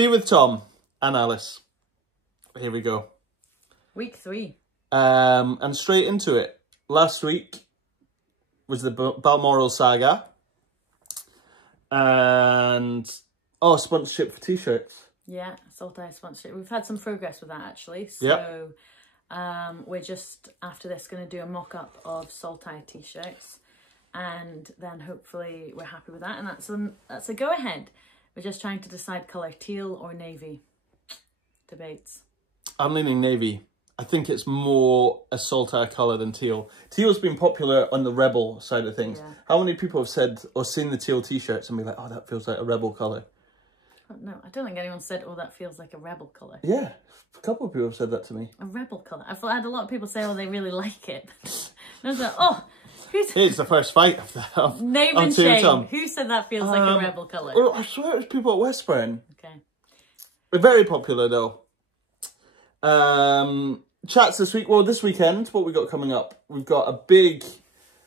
Tea with Tom and Alice. Here we go. Week 3. And straight into it. Last week was the Balmoral saga. And, sponsorship for T-shirts. Yeah, Salty sponsorship. We've had some progress with that, actually. So yep. We're just, after this, going to do a mock-up of Salty T-shirts. And then hopefully we're happy with that. And that's a go-ahead. We're just trying to decide colour, teal or navy. Debates. I'm leaning navy. I think it's more a saltire colour than teal. Teal's been popular on the rebel side of things. Yeah. How many people have said or seen the teal T-shirts and be like, oh, that feels like a rebel colour? Oh, no, I don't think anyone said, oh, that feels like a rebel colour. Yeah, a couple of people have said that to me. A rebel colour. I've had a lot of people say, oh, they really like it. And I was like, oh... Here's the first fight of Name and shame. Who said that feels like a rebel colour? Well, I swear it was people at Westburn. Okay. They're very popular though. Chats this week. Well, this weekend, what we got coming up? We've got a big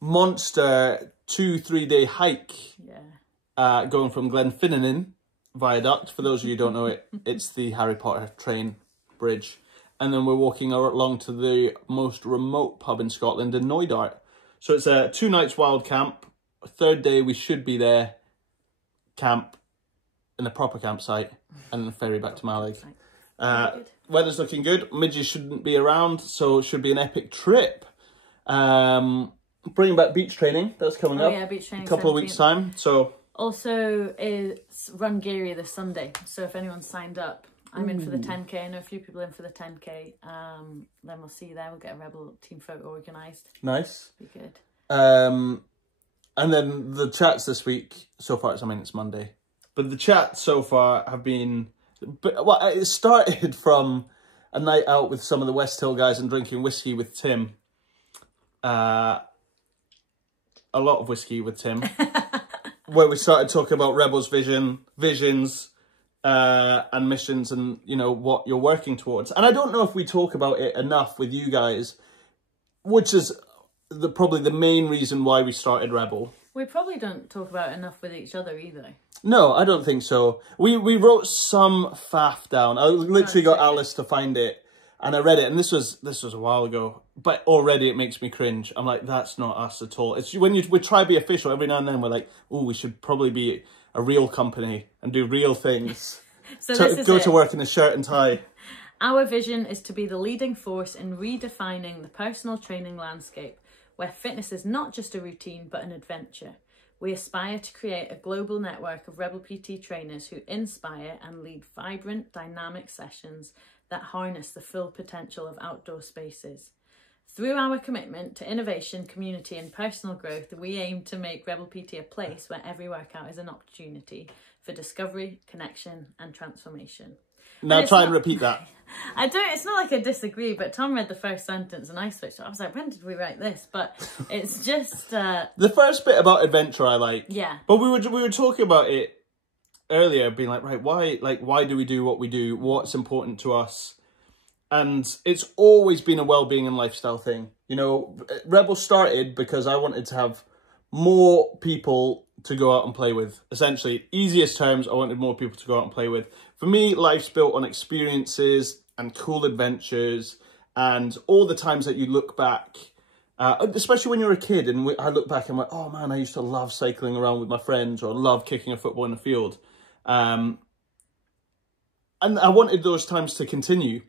monster 2-3 day hike. Yeah. Going from Glenfinnan Viaduct. For those of you who don't know it, it's the Harry Potter train bridge. And then we're walking along to the most remote pub in Scotland in Knoydart. So it's a 2 nights wild camp. 3rd day we should be there. Camp in a proper campsite. And then ferry back to Malig. Weather's looking good. Midges shouldn't be around. So it should be an epic trip. Bringing back beach training. That's coming up. Yeah, beach training. A couple of weeks' time. So also, it's Run Geary this Sunday. So if anyone's signed up, I'm in for the 10k. I know a few people in for the 10k. Then we'll see you there. We'll get a rebel team photo organised. Nice. Be good. And then the chats this week, so far, it's Monday. But the chats so far have been... Well, it started from a night out with some of the West Hill guys and drinking whiskey with Tim. A lot of whiskey with Tim. Where we started talking about Rebels visions... and missions and, you know, what you're working towards. And I don't know if we talk about it enough with you guys, which is probably the main reason why we started Rebel. We probably don't talk about it enough with each other either. No, I don't think so. We wrote some faff down. I literally got Alice to find it and I read it. And this was a while ago, but already it makes me cringe. I'm like, that's not us at all. It's when we try to be official every now and then we're like, oh, we should probably be a real company and do real things. So go to work in a shirt and tie. Our vision is to be the leading force in redefining the personal training landscape, where fitness is not just a routine but an adventure. We aspire to create a global network of Rebel PT trainers who inspire and lead vibrant, dynamic sessions that harness the full potential of outdoor spaces. Through our commitment to innovation, community and personal growth, we aim to make Rebel PT a place where every workout is an opportunity for discovery, connection and transformation. Now try and repeat that. It's not like I disagree, but Tom read the first sentence and I switched. I was like, when did we write this? But it's just... The first bit about adventure I like. Yeah. But we were talking about it earlier, being like, right, why do we do what we do? What's important to us? And it's always been a well-being and lifestyle thing. You know, Rebel started because I wanted to have more people to go out and play with. Essentially, easiest terms, I wanted more people to go out and play with. For me, life's built on experiences and cool adventures and all the times that you look back, especially when you're a kid. And I look back and I'm like, oh man, I used to love cycling around with my friends or love kicking a football in the field. And I wanted those times to continue.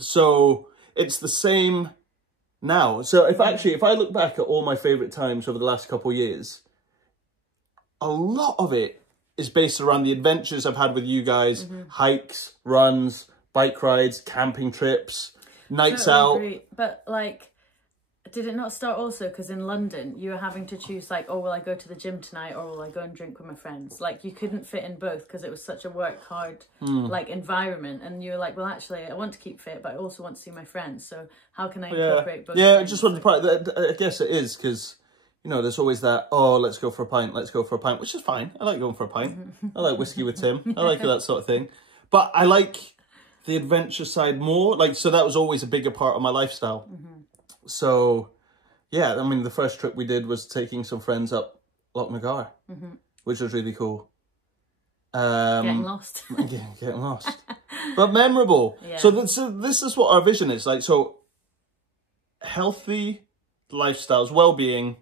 So it's the same now. So if I look back at all my favourite times over the last couple of years, a lot of it is based around the adventures I've had with you guys, hikes, runs, bike rides, camping trips, nights out. Agree. But like, did it not start also because in London you were having to choose like, oh, will I go to the gym tonight or will I go and drink with my friends? Like you couldn't fit in both because it was such a work hard like environment, and you were like, well, actually I want to keep fit but I also want to see my friends, so how can I incorporate both? Yeah, I just wanted to part. I guess it is because, you know, there's always that, oh, let's go for a pint, which is fine. I like going for a pint. I like whiskey with Tim. I like that sort of thing. But I like the adventure side more. Like, so that was always a bigger part of my lifestyle. So, yeah, I mean, the first trip we did was taking some friends up Loch Nagar, which was really cool. Getting lost. Getting lost. But memorable. Yeah. So this is what our vision is. Like, so healthy lifestyles, well-being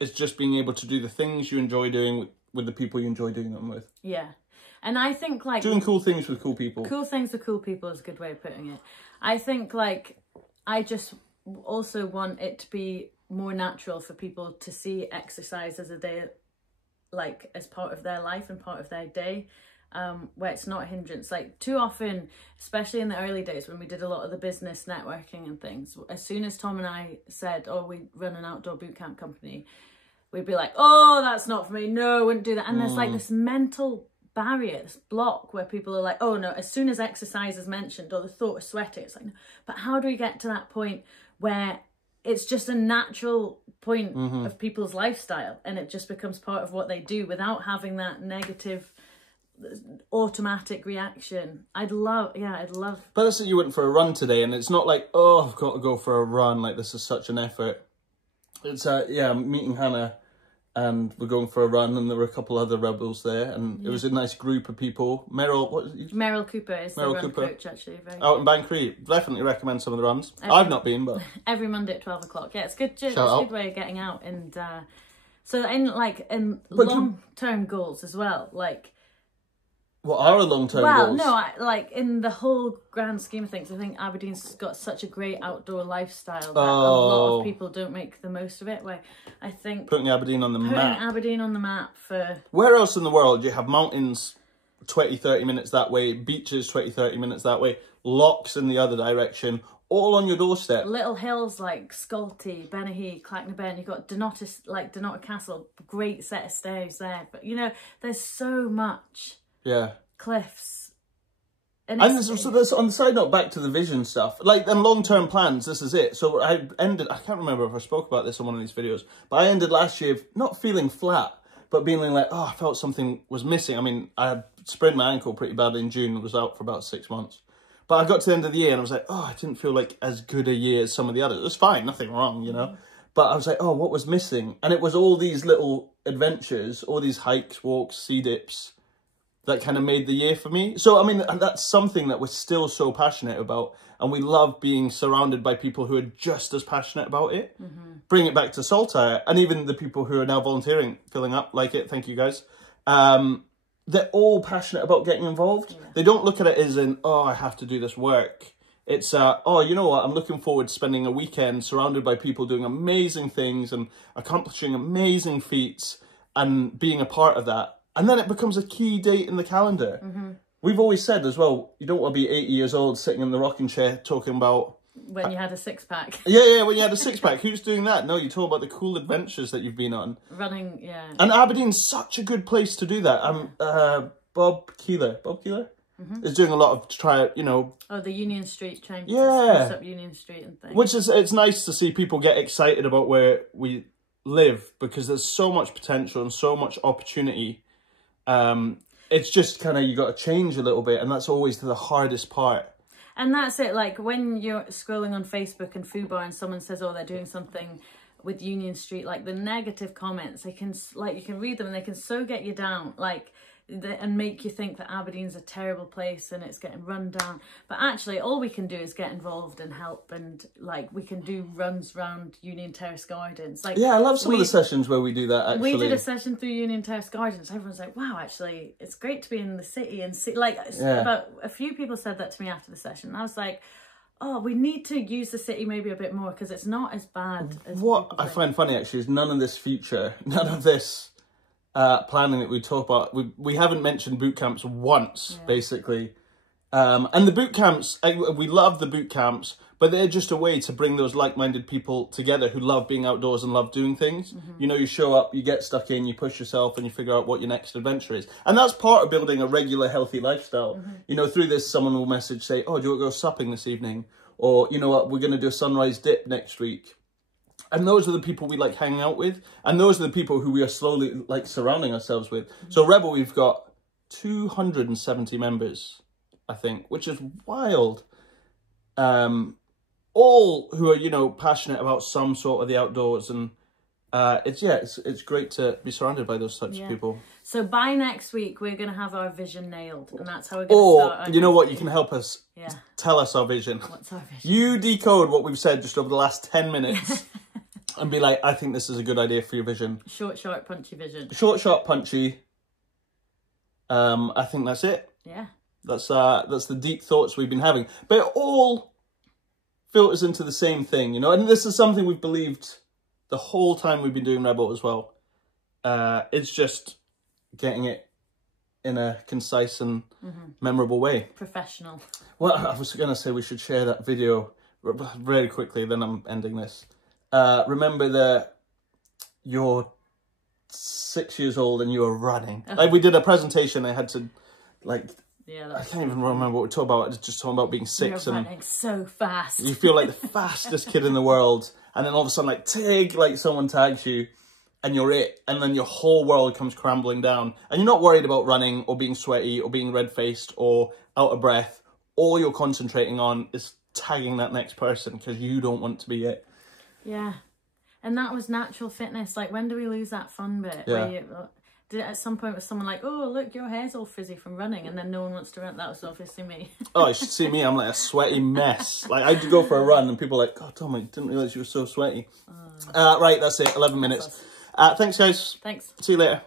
is just being able to do the things you enjoy doing with the people you enjoy doing them with. Yeah. And I think, like... doing cool things with cool people. Cool things with cool people is a good way of putting it. I think, like, I just also want it to be more natural for people to see exercise as a day, like, as part of their life and part of their day, where it's not a hindrance. Like, too often, especially in the early days when we did a lot of the business networking and things, as soon as Tom and I said, oh, we run an outdoor boot camp company, we'd be like, oh, that's not for me. No, I wouldn't do that. And there's like this mental barrier, this block where people are like, oh no, as soon as exercise is mentioned or the thought of sweating, it's like, no. But how do we get to that point where it's just a natural point of people's lifestyle and it just becomes part of what they do without having that negative automatic reaction? I'd love. But let's say you went for a run today and it's not like, oh, I've got to go for a run, like this is such an effort. It's I'm meeting Hannah and we're going for a run, and there were a couple other rebels there, and it was a nice group of people. Meryl Cooper is the run coach, actually. Out in Bankree. Definitely recommend some of the runs. I've not been, but every Monday at 12 o'clock. Yeah, it's good. It's a good way of getting out, and so in long-term goals as well, like. What are long-term goals? No, like in the whole grand scheme of things, I think Aberdeen's got such a great outdoor lifestyle that a lot of people don't make the most of it. Where I think putting Aberdeen on the map for... Where else in the world do you have mountains 20-30 minutes that way, beaches 20-30 minutes that way, locks in the other direction, all on your doorstep? Little hills like Sculty, Benahee, Clacknaben, you've got Donata Castle, great set of stairs there. But you know, there's so much. Yeah. Cliffs. And so there's, on the side note, back to the vision stuff, like them long-term plans, this is it. So I can't remember if I spoke about this on one of these videos, but I ended last year not feeling flat, but being like, oh, I felt something was missing. I mean, I had sprained my ankle pretty badly in June and was out for about 6 months. But I got to the end of the year and I was like, oh, I didn't feel like as good a year as some of the others. It was fine, nothing wrong, you know. But I was like, oh, what was missing? And it was all these little adventures, all these hikes, walks, sea dips, that kind of made the year for me. So, I mean, that's something that we're still so passionate about. And we love being surrounded by people who are just as passionate about it. Bring it back to Saltire. And even the people who are now volunteering, filling up, like it, thank you guys. They're all passionate about getting involved. Yeah. They don't look at it as in, oh, I have to do this work. It's, oh, you know what? I'm looking forward to spending a weekend surrounded by people doing amazing things and accomplishing amazing feats and being a part of that. And then it becomes a key date in the calendar. We've always said as well, you don't want to be 80 years old sitting in the rocking chair talking about... When you had a six-pack. Yeah, when you had a six-pack. Who's doing that? No, you talk about the cool adventures that you've been on. Running, yeah. And Aberdeen's such a good place to do that. Bob Keeler is doing a lot of try, you know... Oh, the Union Street, trying to spruce up Union Street and things. Which is, it's nice to see people get excited about where we live, because there's so much potential and so much opportunity. It's just kind of, you got to change a little bit, and that's always the hardest part. And that's it, like when you're scrolling on Facebook and Fubar and someone says, oh, they're doing something with Union Street, like the negative comments, they can, like, you can read them and they can so get you down, like, and make you think that Aberdeen's a terrible place and it's getting run down. But actually, all we can do is get involved and help, and like we can do runs around Union Terrace Gardens. Like, yeah, I love some of the sessions where we do that. Actually, we did a session through Union Terrace Gardens. Everyone's like, "Wow, actually, it's great to be in the city and see." Like, about a few people said that to me after the session. And I was like, oh, we need to use the city maybe a bit more because it's not as bad as what I find funny actually is none of this planning that we talk about, we haven't mentioned boot camps once, basically. And the boot camps, we love the boot camps, but they're just a way to bring those like-minded people together who love being outdoors and love doing things. You know, you show up, you get stuck in, you push yourself, and you figure out what your next adventure is. And that's part of building a regular, healthy lifestyle. You know, through this, someone will message, say, oh, do you want to go supping this evening? Or, you know what, we're going to do a sunrise dip next week. And those are the people we like hanging out with. And those are the people who we are slowly like surrounding ourselves with. So Rebel, we've got 270 members, I think, which is wild. All who are, you know, passionate about some sort of the outdoors. And it's great to be surrounded by those types of people. So by next week, we're going to have our vision nailed, and that's how we're going to start. Or, you know what, you can help us. Yeah. Tell us our vision. What's our vision? You decode what we've said just over the last 10 minutes and be like, I think this is a good idea for your vision. Short, sharp, punchy vision. Short, sharp, punchy. I think that's it. Yeah. That's the deep thoughts we've been having. But it all filters into the same thing, you know? And this is something we've believed the whole time we've been doing Rebel as well. It's just getting it in a concise and memorable way. Professional. Well, I was going to say we should share that video very quickly, then I'm ending this. Remember you're 6 years old and you were running. Like, we did a presentation, I had to, like... Yeah, I can't even remember what we talked about. It's just talking about being 6 and running so fast. You feel like the fastest kid in the world, and then all of a sudden, like someone tags you, and you're it, and then your whole world comes crumbling down, and you're not worried about running or being sweaty or being red-faced or out of breath. All you're concentrating on is tagging that next person because you don't want to be it. Yeah, and that was natural fitness. Like, when do we lose that fun bit? Yeah. Did it at some point was someone like, oh, look, your hair's all frizzy from running, and then no one wants to run? That was obviously me. Oh, you should see me. I'm like a sweaty mess. Like, I'd go for a run, and people are like, God, Tom, I didn't realise you were so sweaty. Right, that's it. 11 minutes. Thanks, guys. Thanks. See you later.